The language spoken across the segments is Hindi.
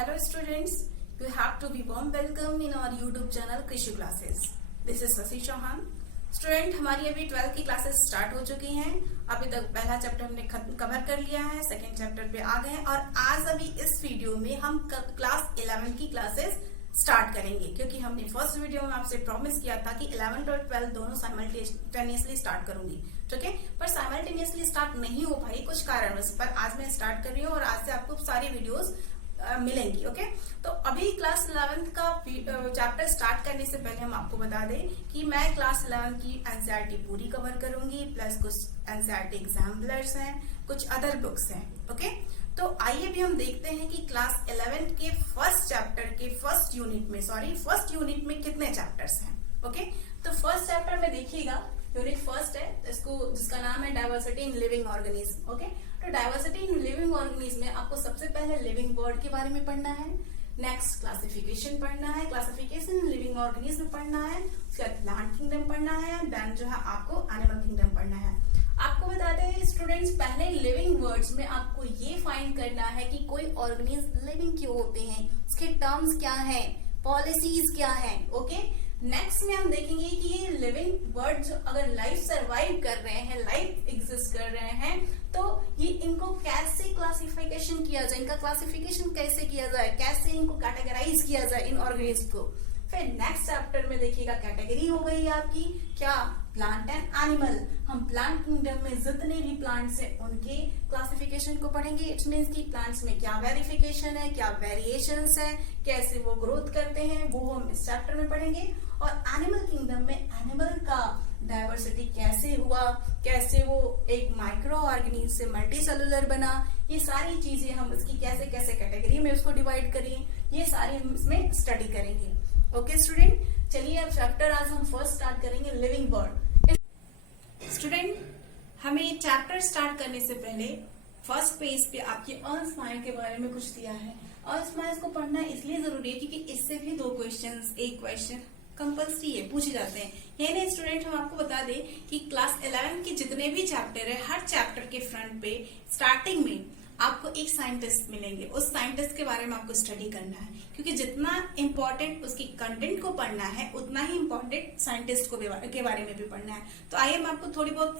Hello students, you have to be warm welcome in our YouTube channel Krishi Classes. This is Sasi Chauhan. Student हमारी अभी 12th की क्लासेस स्टार्ट हो चुकी हैं। अभी तक पहला चैप्टर हमने कवर कर लिया है, सेकंड चैप्टर पे आ गए हैं और आज अभी इस वीडियो में हम क्लास 11 की क्लासेस स्टार्ट करेंगे, क्योंकि हमने फर्स्ट वीडियो में आपसे प्रॉमिस किया था कि 11 और 12 दोनों साइमल्टेनियसली स्टार्ट करूंगी, ठीक है। पर साइमल्टेनियसली स्टार्ट नहीं हो पाई कुछ कारणवश, पर आज मैं स्टार्ट कर रही हूँ और आज से आपको सारी वीडियोस मिलेंगी। ओके, तो अभी क्लास 11 का चैप्टर स्टार्ट करने से पहले हम आपको बता दें कि मैं क्लास 11 की एनसीईआरटी पूरी कवर करूंगी, प्लस कुछ एनसीईआरटी एग्जाम्पलर्स हैं, कुछ अदर बुक्स हैं। ओके, तो आइए भी हम देखते हैं कि क्लास 11 के फर्स्ट चैप्टर के फर्स्ट यूनिट में कितने चैप्टर्स हैं। ओके, तो फर्स्ट चैप्टर में देखिएगा, यूनिट फर्स्ट है इसको, जिसका नाम है diversity in living organism. Okay, तो डाइवर्सिटी इन लिविंग ऑर्गेनिज्म में आपको सबसे पहले लिविंग वर्ड के बारे में पढ़ना है, नेक्स्ट क्लासिफिकेशन पढ़ना है, क्लासिफिकेशन इन लिविंग ऑर्गेनिज्म पढ़ना है, उसके बाद प्लांट किंगडम पढ़ना है, देन जो है आपको एनिमल किंगडम पढ़ना है। आपको बताते हैं स्टूडेंट्स, पहले लिविंग वर्ड्स में आपको ये फाइंड करना है कि कोई ऑर्गेनिज्म लिविंग क्यों होते हैं, उसके टर्म्स क्या है, पॉलिसीज क्या है। ओके, नेक्स्ट में हम देखेंगे कि ये लिविंग वर्ड जो अगर लाइफ सरवाइव कर रहे हैं, लाइफ एग्जिस्ट कर रहे हैं, तो ये इनको कैसे क्लासिफिकेशन किया जाए, इनका क्लासिफिकेशन कैसे किया जाए, कैसे इनको कैटेगराइज किया जाए इन ऑर्गेनिज्म को। फिर नेक्स्ट चैप्टर में देखिएगा कैटेगरी हो गई आपकी क्या, प्लांट एंड एनिमल। हम प्लांट किंगडम में जितने भी प्लांट्स हैं उनके क्लासिफिकेशन को पढ़ेंगे। इट मीन्स कि प्लांट्स में क्या वेरिफिकेशन है, क्या वेरिएशंस है, कैसे वो ग्रोथ करते हैं, वो हम इस चैप्टर में पढ़ेंगे। और एनिमल किंगडम में एनिमल का डाइवर्सिटी कैसे हुआ, कैसे वो एक माइक्रो ऑर्गेनिज्म से मल्टी सेलुलर बना, ये सारी चीजें हम इसकी कैसे कैसे कैटेगरी में उसको डिवाइड करें, ये सारी हम इसमें स्टडी करेंगे। ओके स्टूडेंट, चलिए अब चैप्टर आज हम फर्स्ट स्टार्ट करेंगे लिविंग वर्ड। स्टूडेंट, हमें ये चैप्टर स्टार्ट करने से पहले फर्स्ट पेज पे आपके अर्न्स मायर के बारे में कुछ दिया है। अर्न्स मायर को पढ़ना इसलिए जरूरी है क्योंकि इससे भी दो क्वेश्चन, एक क्वेश्चन कंपल्सरी है, पूछे जाते हैं। ये नहीं स्टूडेंट, हम आपको बता दें कि क्लास 11 के जितने भी चैप्टर है, हर चैप्टर के फ्रंट पे स्टार्टिंग में आपको एक साइंटिस्ट मिलेंगे, उस साइंटिस्ट के बारे में आपको स्टडी करना है, क्योंकि जितना इम्पोर्टेंट उसकी कंटेंट को पढ़ना है उतना ही इम्पोर्टेंट साइंटिस्ट के बारे में भी पढ़ना है। तो आइए हम आपको थोड़ी बहुत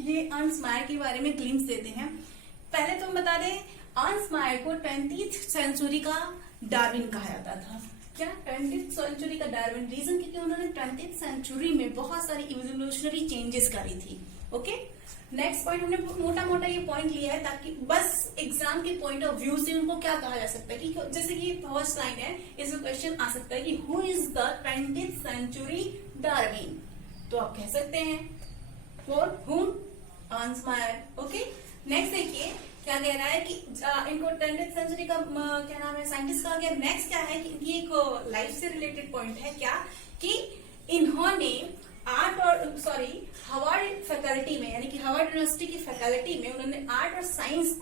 ये अर्न्स मायर के बारे में ग्लिम्स देते हैं। पहले तो हम बता दें, अर्न्स मायर को 20th सेंचुरी का डार्विन कहा जाता था। क्या 20th सेंचुरी का डार्विन? रीजन क्योंकि उन्होंने 20th सेंचुरी में बहुत सारी इवोल्यूशनरी चेंजेस करी थी। ओके, नेक्स्ट पॉइंट हमने मोटा मोटा ये पॉइंट लिया है ताकि बस एग्जाम के पॉइंट ऑफ व्यू से उनको क्या कहा जा सकता है कि जैसे कि फर्स्ट लाइन है, इसमें क्वेश्चन आ सकता है कि who is the 20th century Darwin, तो आप कह सकते हैं फॉर हुम अर्न्स मायर। ओके, नेक्स्ट देखिए क्या कह रहा है कि इनको 20th सेंचुरी का क्या नाम है, साइंटिस्ट कहा गया। नेक्स्ट क्या है कि ये एक लाइफ से रिलेटेड पॉइंट है, क्या कि इन्होंने हार्वर्ड फैकल्टी में, यानी कि हार्वर्ड यूनिवर्सिटी की फैकल्टी में उन्होंने आर्ट और साइंस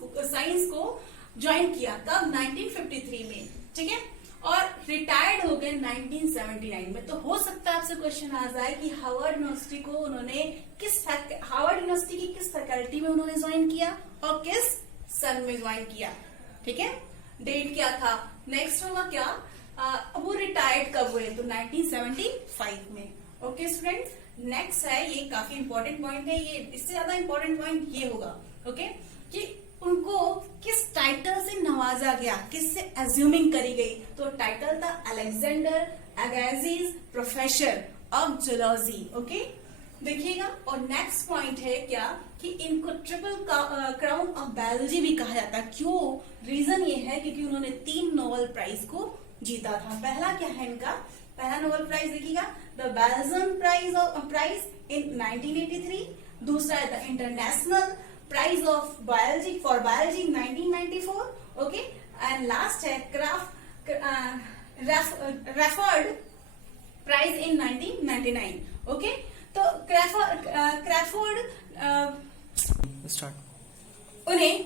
को ज्वाइन किया। कब? 1953 में, ठीक है, और रिटायर्ड हो गए 1979 में। तो हो सकता है आपसे क्वेश्चन आ जाए कि हार्वर्ड यूनिवर्सिटी को उन्होंने हार्वर्ड यूनिवर्सिटी की किस फैकल्टी में उन्होंने ज्वाइन किया और किस सन में ज्वाइन किया, ठीक है, डेट क्या था। नेक्स्ट होगा क्या, वो रिटायर्ड कब हुए, तो 1975 में। ओके स्टूडेंट्स, नेक्स्ट है, ये काफी इंपॉर्टेंट पॉइंट है, ये इससे ज्यादा इंपॉर्टेंट पॉइंट ये होगा, ओके, कि उनको किस टाइटल से नवाजा गया, किससे एज्यूमिंग करी गई, तो टाइटल था Alexander Agassiz professor of zoology. Okay, देखिएगा। और नेक्स्ट पॉइंट है क्या कि इनको ट्रिपल क्राउन ऑफ बायोलॉजी भी कहा जाता है। क्यों? रीजन ये है क्योंकि उन्होंने 3 नोबेल प्राइज को जीता था। पहला क्या है इनका, पहला नोबेल प्राइज देखिएगा, द बेल्जन प्राइज इन 1983, दूसरा है the international prize of biology for biology 1994, okay, and last है रैफर्ड प्राइज इन 1999, ओके। तो क्रैफोर्ड उन्हें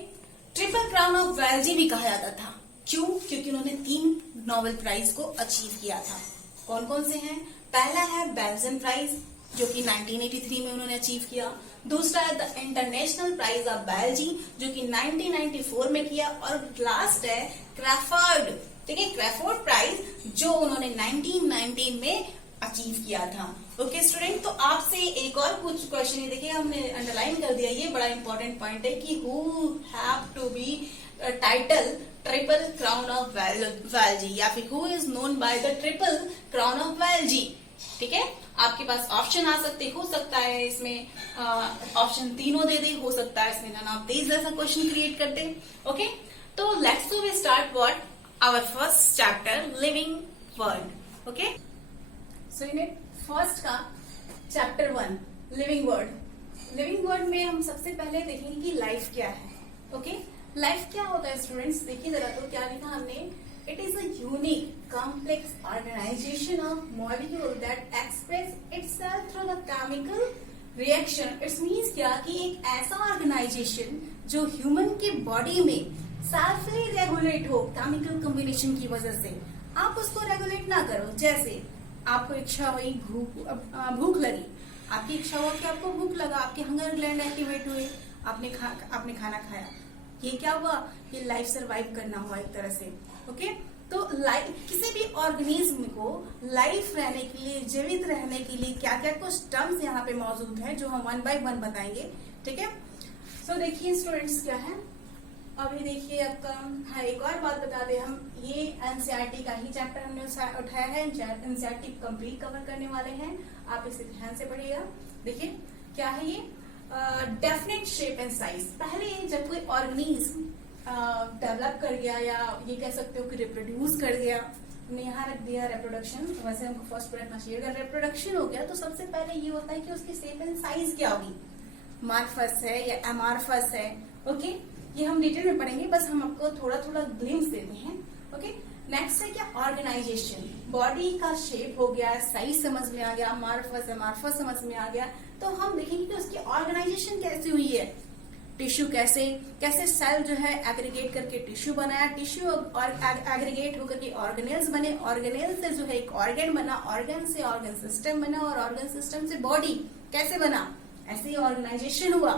ट्रिपल क्राउन ऑफ बायोलॉजी भी कहा जाता था। क्यों? क्योंकि उन्होंने 3 नोबेल प्राइज को अचीव किया था। कौन कौन से हैं? पहला है बेल्जन प्राइज जो कि 1983 में उन्होंने अचीव किया, दूसरा है the international prize of biology जो कि 1994 में किया, और लास्ट है क्रैफर्ड ठीक है, क्रेफोर्ड प्राइज जो उन्होंने 1919 में अचीव किया था। ओके स्टूडेंट, तो आपसे एक और कुछ क्वेश्चन है, देखिए हमने अंडरलाइन कर दिया, ये बड़ा इंपॉर्टेंट पॉइंट है कि who have to be title triple crown of वेल्जी, या फिर who is known by the triple crown of वेल्जी। ठीक है, आपके पास ऑप्शन आ सकते, हो सकता है इसमें ऑप्शन तीनों दे दे, हो सकता है इसमें नन ऑफ दीज जैसा क्वेश्चन क्रिएट कर दे। ओके, तो let's we start what our first chapter living world. Okay, so in first का chapter 1 living world. Living world में हम सबसे पहले देखेंगे कि लाइफ क्या है। ओके, लाइफ क्या होता है स्टूडेंट्स, देखिए जरा, तो क्या लिखा हमने, it is a unique complex organisation of molecule that express itself through the chemical reaction. It's means क्या कि एक ऐसा ऑर्गेनाइजेशन जो ह्यूमन के बॉडी में सेल्फली रेगुलेट हो केमिकल कॉम्बिनेशन की वजह से। आप उसको रेगुलेट ना करो, जैसे आपको इच्छा हुई भूख लगी, आपकी इच्छा हुआ कि आपको भूख लगा, आपके हंगर ग्लैंड एक्टिवेट हुए, आपने खाना खाया, ये क्या हुआ, ये लाइफ सरवाइव करना हुआ एक तरह से। ओके, तो किसी भी ऑर्गेनिज्म को लाइफ रहने के लिए, जीवित रहने के लिए क्या क्या कुछ टर्म्स यहाँ पे मौजूद हैं जो हम 1 बाय 1 बताएंगे। ठीक है, सो देखिए स्टूडेंट्स क्या है, अभी देखिए आपका, हाँ एक और बात बता दें, हम ये एनसीईआरटी का ही चैप्टर हमने उठाया है, एनसीईआरटी कंप्लीट कवर करने वाले हैं, आप इसे ध्यान से पढ़िएगा। देखिए क्या है ये, डेफिनेट शेप एंड साइज। पहले जब कोई ऑर्गेनिज्म डेवलप कर गया, या ये कह सकते हो कि रिप्रोड्यूस कर गया, हमने यहाँ रख दिया रिप्रोडक्शन, वैसे हमको फर्स्ट पॉइंट ना चाहिए, अगर रिप्रोडक्शन हो गया तो सबसे पहले ये होता है कि उसकी शेप एंड साइज क्या होगी, मार्फस है या एमार्फस है। ओके, ये हम डिटेल में पढ़ेंगे, बस हम आपको थोड़ा थोड़ा ग्लिम्स देते हैं। ओके, नेक्स्ट है क्या, ऑर्गेनाइजेशन। बॉडी का शेप हो गया, साइज समझ में आ गया, मार्फस समझ में आ गया, तो हम देखेंगे कि उसकी ऑर्गेनाइजेशन कैसे हुई है, टिश्यू कैसे सेल जो है एग्रीगेट करके टिश्यू बनाया, टिश्यू और एग्रीगेट होकर के ऑर्गेनेल्स बने, ऑर्गेनेल से जो है एक ऑर्गन बना, ऑर्गन से ऑर्गन सिस्टम बना, और ऑर्गन सिस्टम से बॉडी कैसे बना, ऐसे ही ऑर्गेनाइजेशन हुआ।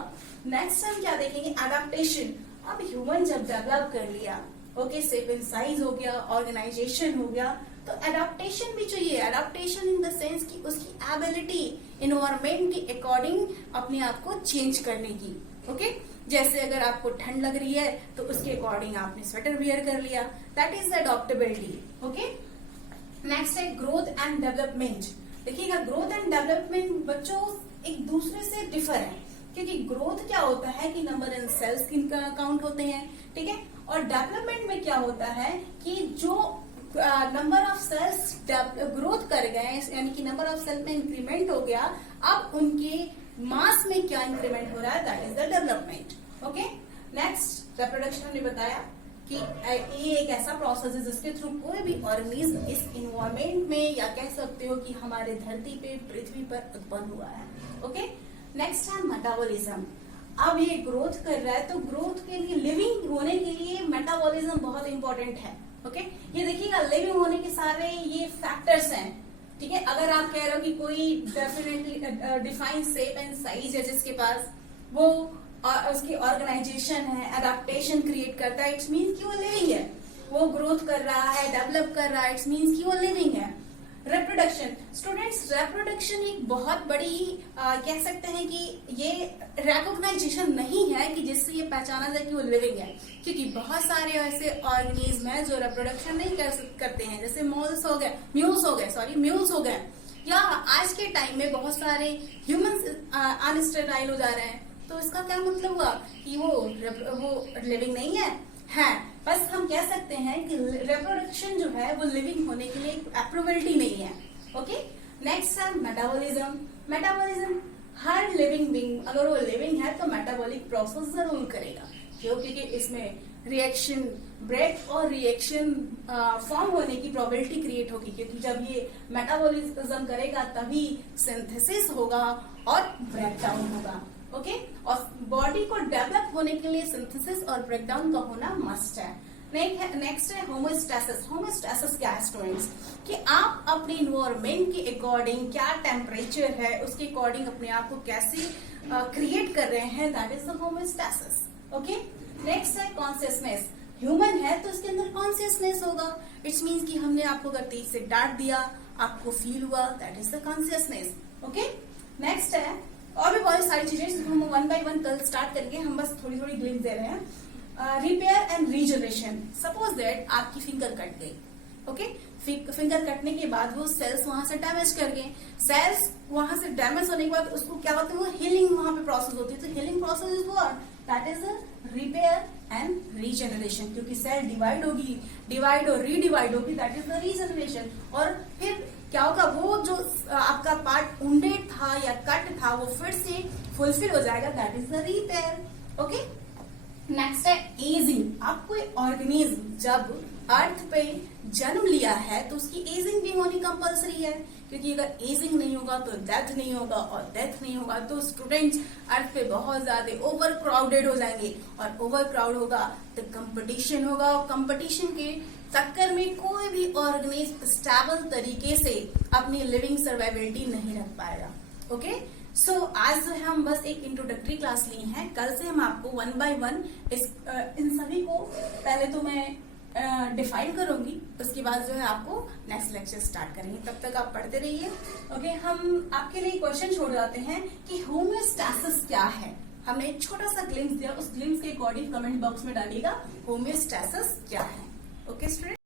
नेक्स्ट हम क्या देखेंगे, एडेप्टेशन। अब ह्यूमन जब डेवलप कर लिया, ओके, शेप एंड साइज हो गया, ऑर्गेनाइजेशन हो गया, तो एडेप्टेशन भी चाहिए। एडेप्टेशन इन द सेंस कि उसकी एबिलिटी इन्वायरमेंट के अकॉर्डिंग अपने आप को चेंज करने की। ओके, जैसे अगर आपको ठंड लग रही है तो उसके अकॉर्डिंग आपने स्वेटर वियर कर लिया, that is adaptability. Okay, next है ग्रोथ एंड डेवलपमेंट। देखिएगा, ग्रोथ एंड डेवलपमेंट बच्चों एक दूसरे से डिफर है, क्योंकि ग्रोथ क्या होता है कि नंबर इन सेल्स इनका काउंट होते हैं, ठीक है, और डेवलपमेंट में क्या होता है कि जो नंबर ऑफ सेल्स ग्रोथ कर गए, यानी कि नंबर ऑफ सेल में इंक्रीमेंट हो गया, अब उनके मास में क्या इंक्रीमेंट हो रहा है, that is the development. Okay, next reproduction हमने बताया कि ये एक ऐसा प्रोसेस है जिसके थ्रू कोई भी ऑर्गेनिज्म इस इन्वायरमेंट में, या कह सकते हो कि हमारे धरती पे, पृथ्वी पर उत्पन्न हुआ है। ओके, नेक्स्ट है मेटाबॉलिज्म। अब ये ग्रोथ कर रहा है, तो ग्रोथ के लिए, लिविंग होने के लिए मेटाबॉलिज्म बहुत इंपॉर्टेंट है। ओके, ये देखिएगा, लिविंग होने के सारे ये फैक्टर्स हैं। ठीक है, अगर आप कह रहे हो कि कोई definitely defined shape and size है जिसके पास, वो उसकी ऑर्गेनाइजेशन है, एडेप्टेशन क्रिएट करता है, इट्स मीन्स कि वो लिविंग है, वो ग्रोथ कर रहा है, डेवलप कर रहा है, इट्स मीन्स कि वो लिविंग है। रिप्रोडक्शन, स्टूडेंट्स रिप्रोडक्शन एक बहुत बड़ी कह सकते हैं कि ये रिकॉग्नाइजेशन नहीं है कि जिससे ये पहचाना जाए कि वो लिविंग है, क्योंकि बहुत सारे ऐसे ऑर्गेनिज्म हैं जो रिप्रोडक्शन नहीं करते हैं, जैसे म्यूल्स हो गए, या आज के टाइम में बहुत सारे ह्यूमंस अनस्टेराइल हो जा रहे हैं। तो इसका क्या मतलब हुआ कि वो लिविंग नहीं है, बस हम कह सकते हैं कि रिप्रोडक्शन जो है वो लिविंग होने के लिए एप्रोबेबिलिटी नहीं है। ओके, नेक्स्ट है मेटाबॉलिज्म। हर लिविंग बीइंग, अगर वो लिविंग है तो मेटाबॉलिक प्रोसेस जरूर करेगा, क्योंकि इसमें रिएक्शन, ब्रेक और रिएक्शन फॉर्म होने की प्रोबेबिलिटी क्रिएट होगी, क्योंकि जब ये मेटाबॉलिज्म करेगा तभी सिंथेसिस होगा और ब्रेकडाउन होगा। ओके, और बॉडी को डेवलप होने के लिए सिंथेसिस और ब्रेकडाउन का होना मस्ट है। नेक्स्ट है होमोस्टैसिस। होमोस्टैसिस क्या है स्टूडेंट्स, कि आप अपने इन्वायरमेंट के अकॉर्डिंग क्या टेम्परेचर है उसके अकॉर्डिंग अपने आप को कैसे क्रिएट कर रहे हैं, that is the homeostasis. Okay, next है कॉन्सियसनेस। ह्यूमन है तो उसके अंदर कॉन्सियसनेस होगा। इट्स मीन्स कि हमने आपको अगर तेज से डांट दिया, आपको फील हुआ, that is the consciousness. Okay, next है और भी बहुत सारी चीजें जिसको हम 1 by 1 कल स्टार्ट करके हम बस थोड़ी थोड़ी ग्लिम्स दे रहे हैं। Repair and regeneration. Suppose that आपकी फिंगर कट गई, ओके, फिंगर कटने के बाद वो सेल्स वहां से डैमेज कर गए। सेल्स वहां से डैमेज होने के बाद उसको क्या होता है, वो हीलिंग वहां पे प्रोसेस होती है। तो healing process is what, that is repair and regeneration. क्योंकि सेल डिवाइड होगी, डिवाइड और रीडिवाइड होगी, दैट इज द रीजनरेशन। और फिर क्या होगा, वो जो आपका पार्ट वुंडेड था या कट था वो फिर से फुलफिल हो जाएगा, that is the repair. Okay, next है एजिंग। आप कोई ऑर्गेनिज्म जब अर्थ पे जन्म लिया है तो उसकी एजिंग भी होनी कंपलसरी है, क्योंकि अगर एजिंग नहीं होगा तो डेथ नहीं होगा, और डेथ नहीं होगा तो स्टूडेंट्स अर्थ पे बहुत ज्यादा ओवर क्राउडेड हो जाएंगे, और ओवर क्राउड होगा तो कंपटीशन होगा, और कंपटीशन के चक्कर में कोई भी ऑर्गेनिज्म स्टेबल तरीके से अपनी लिविंग सर्वाइबिलिटी नहीं रख पाएगा। ओके, सो आज जो है हम बस एक इंट्रोडक्टरी क्लास ली है। कल से हम आपको 1 by 1 इन सभी को पहले तो मैं डिफाइन करूंगी, उसके बाद जो है आपको नेक्स्ट लेक्चर स्टार्ट करेंगे। तब तक आप पढ़ते रहिए। ओके, हम आपके लिए क्वेश्चन छोड़ जाते हैं कि होमियोस्टैसिस क्या है। हमने एक छोटा सा ग्लिम्स दिया, उस ग्लिम्स के अकॉर्डिंग कमेंट बॉक्स में डालिएगा होमियोस्टैसिस क्या है। Okay student.